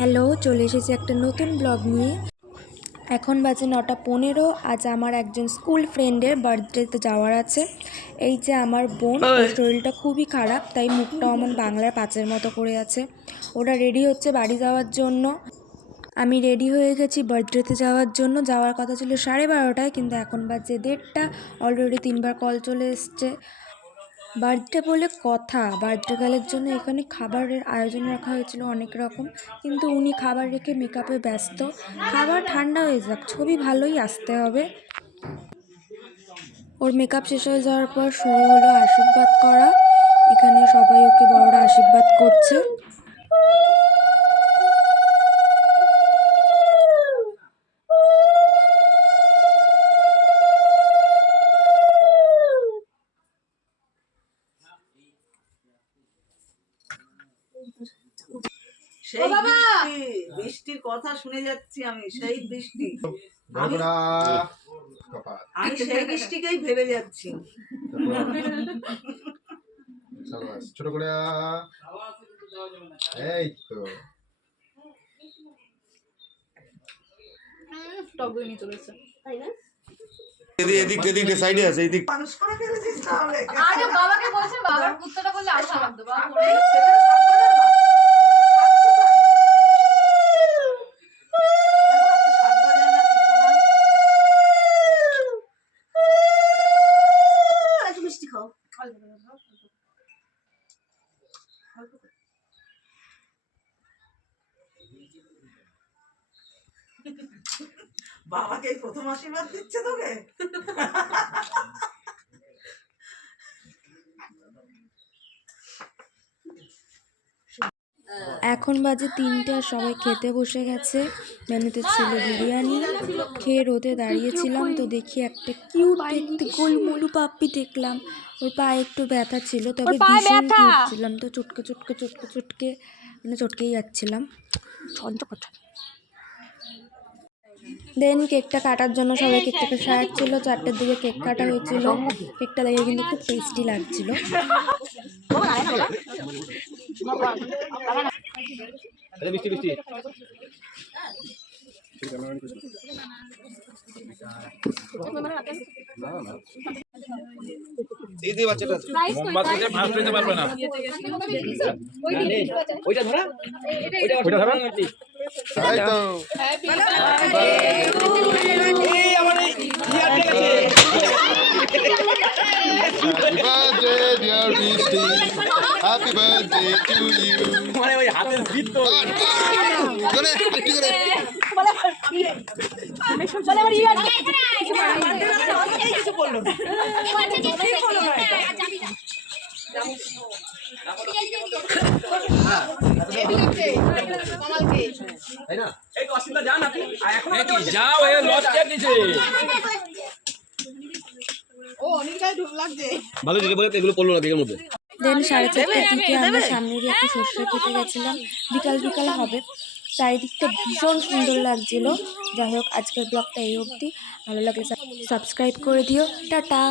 Hello, চলে এসেছি একটা নতুন ব্লগ নিয়ে। এখন বাজে 9:15। আজ আমার একজন স্কুল ফ্রেন্ডের বার্থডেতে যাওয়ার আছে। এই যে আমার বোন, ওর শরীরটা খুবই খারাপ, তাই মুখটাও আমার বাংলার পাঁচের মতো করে আছে। ওরা রেডি হচ্ছে বাড়ি যাওয়ার জন্য। আমি রেডি হয়ে গেছি বার্থডেতে যাওয়ার জন্য। যাওয়ার কথা ছিল 12:30টায়, কিন্তু এখন বাজে 1:30। অলরেডি 3বার কল চলে এসছে। বার্থডে বলে কথা, বার্থডে গার্লের জন্য এখানে খাবারের আয়োজন রাখা হয়েছিল অনেক রকম, কিন্তু উনি খাবার রেখে মেকআপে ব্যস্ত। খাবার ঠান্ডা হয়ে যাক, ছবি ভালোই আসতে হবে। ওর মেকআপ শেষ হয়ে যাওয়ার পর শুরু হলো আশীর্বাদ করা। এখানে সবাই ওকে বড়রা আশীর্বাদ করছে। সেই বৃষ্টির কথা শুনে যাচ্ছি আমি, সেই বৃষ্টি আমি সেই বৃষ্টিকেই ভেবে যাচ্ছি। ছোট করে এই তো টক দই নিয়ে চলে এসেছে, তাই না? এদিক সাইডে আছে, এদিক মানুষ করে ফেলেছিস তাহলে। আগে বাবাকে বলছেন, বাবার কুত্তাটা বললে আশা বাঁধতো, বাবা মিষ্টি খাও। বাবাকে প্রথম আশীর্বাদ দিচ্ছে তোকে। এখন বাজে 3টে আর সবাই খেতে বসে গেছে। মেনুতে ছিল বিরিয়ানি। খেয়ে রোদে দাঁড়িয়েছিলাম, তো দেখি একটা কিউট দেখতে গোলমলু পাপ্পি দেখলাম। ওর পায়ে একটু ব্যথা ছিল, তবে ভীষণ কিউট ছিলাম, তো চটকেই যাচ্ছিলাম। দেন কেকটা কাটার জন্য সবাই কেকটাকে সাজাচ্ছিল। 4টের দিকে কেক কাটা হয়েছিল। কেকটা দেখে কিন্তু খুব টেস্টি লাগছিল। দিদি বাচ্চাটা মোমবাতিতে ফাস্ট হইতে পারবে না। ওইটা ধরা, ওইটা ধরা নাকি? এই তো এই আমার এই ইয়াতে আছে। Happy birthday dear Misty, happy birthday to you. মানে ওই হাতের জিত তো করে একটু করে কিছু বললো না। এই তো অসিন্দা যান আপনি এখন কি যাও, এ লস কে দিছে? ও অনেকটাই ঢুক লাগছে। ভালো দিকে বলে এগুলো পড়লো না দিকের মধ্যে। দেন 4:30টার দিকে আমরা সামনের একটু সর্ষে খেতে গেছিলাম। বিকাল হবে। চারিদিকটা ভীষণ সুন্দর লাগছিল। যাই হোক, আজকের ব্লগটা এই অবধি। ভালো লাগলে সাবস্ক্রাইব করে দিও। টাটা।